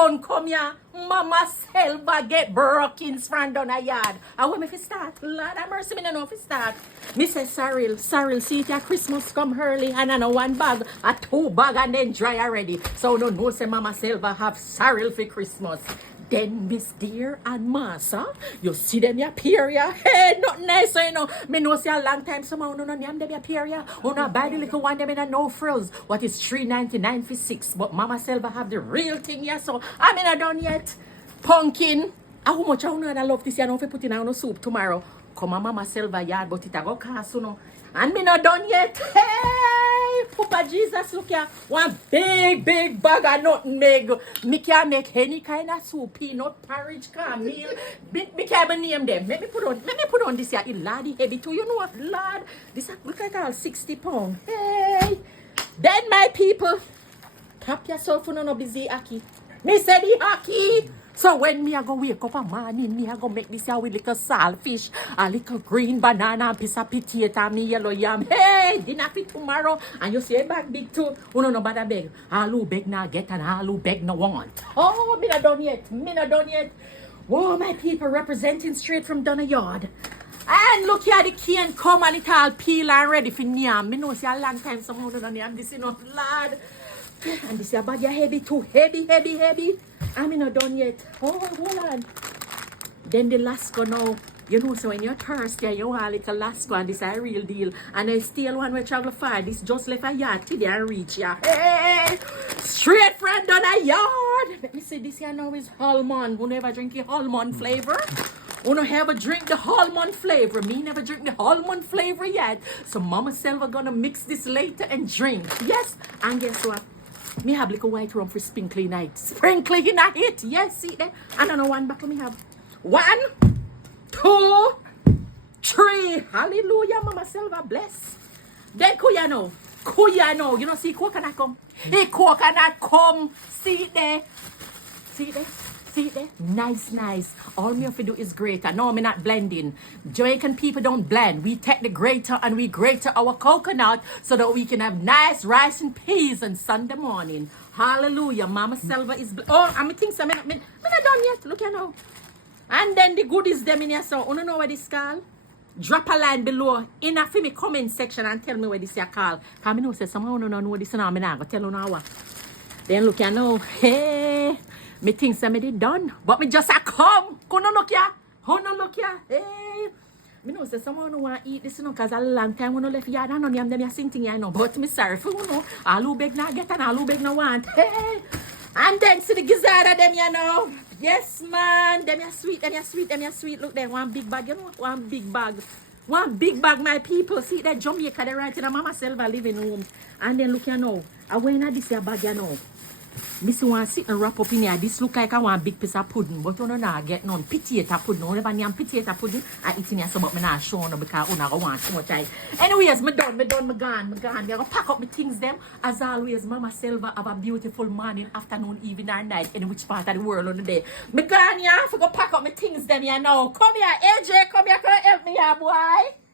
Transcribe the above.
run come here. Mama Selva get broken from down a yard. And when me fi start, Lord have mercy, me no know fi start. Me say, Cyril, see it your Christmas come early and I know one bag, a 2 bag and then dry already. So no know say Mama Selva have Cyril for Christmas. Then Miss Dear and Massa, you see them ya period. Hey, not nice, you know. Me know say a long time somehow no name them ya period. Una buy the little one them in a no frills. What is $3.99 for 6? But Mama Selva have the real thing yeah. So I'm not done yet. Pumpkin. How much I wanna love this? You know if you put in a soup tomorrow. Come on Mama Selva yard, but it a go cost you know. And me not done yet. Hey, Papa Jesus, look here. One big bag of nothing make. Me can make any kind of soup, peanut, porridge, meal. Me can't name them. Let me put on this here. It laddie heavy too. You know what, lad? This look like all 60 pounds. Hey. Then my people, tap yourself on no busy aki. Me said the aki. So when me a go wake up a morning, me a go make this here with little saltfish, a little green banana, a piece of potato, me yellow yam. Hey, dinner for tomorrow. And you see a bag big too. Uno no bother beg. All who beg now get and all who beg no want. Oh, me not done yet. Whoa, my people representing straight from Donna Yard. And look here, the cane come and it all peel and ready for yam. Me know see a long time somehow done yam. This is not lad. And this your bag heavy too. Heavy. I'm not done yet. Oh, hold on. Then the Lasco now. You know, so when you're thirsty, you want a little Lasco and this is a real deal. And I still one way travel far. This just left a yard till they reach ya. Hey! Straight from down a yard. Let me see, this here now is almond. Who never drink the almond flavor? Who no ever drink the almond flavor? Me never drink the almond flavor yet. So Mama Selva gonna mix this later and drink. Yes, and guess what? Me have like a white rum for sprinkling night. Sprinkling night. Yes, see there. I don't know one buckle me have. 1, 2, 3. Hallelujah, Mama Selva bless. Then Kuyano. You know, see coconut come. Hey, coconut come. See it there. Nice. All me have to do is grater. No, me not blending. Jamaican people don't blend. We take the grater and we grate our coconut so that we can have nice rice and peas on Sunday morning. Hallelujah. Mama Selva is... Oh, I'm think so. I'm not done yet. Look here now. And then the goodies them in here. So, you know what this called? Drop a line below in a me comment section and tell me what this is called. Because I know say someone don't know this and I'm not going to tell you now what. Then look here now. Hey... Me think somebody done, but me just a come. Kono look ya, hey. Me know say someone who want eat this, you know, cause a long time when I left yard, I know them ya sing thing, I know. But me sorry for you know, all who beg now get and all who beg now want. Hey, and then see the gizzard them, you know. Yes, man, them ya sweet. Look there, one big bag, you know, one big bag, my people. See that Jamaica, they right in a Mama Selva living room. And then look you know, I went at this here bag, you know. This one sit and wrap up in here. This look like I want big piece of pudding, but you know not get none potato pudding. I never name potato pudding. I eat in here so but me not show no because I don't want too much. Anyways, me done, me gone. Me gonna pack up my things them. As always, Mama Selva have a beautiful morning, afternoon, evening, or night in which part of the world on the day. Me gone here, I go pack up my things them, you know. Come here, AJ, come here, help me here, boy.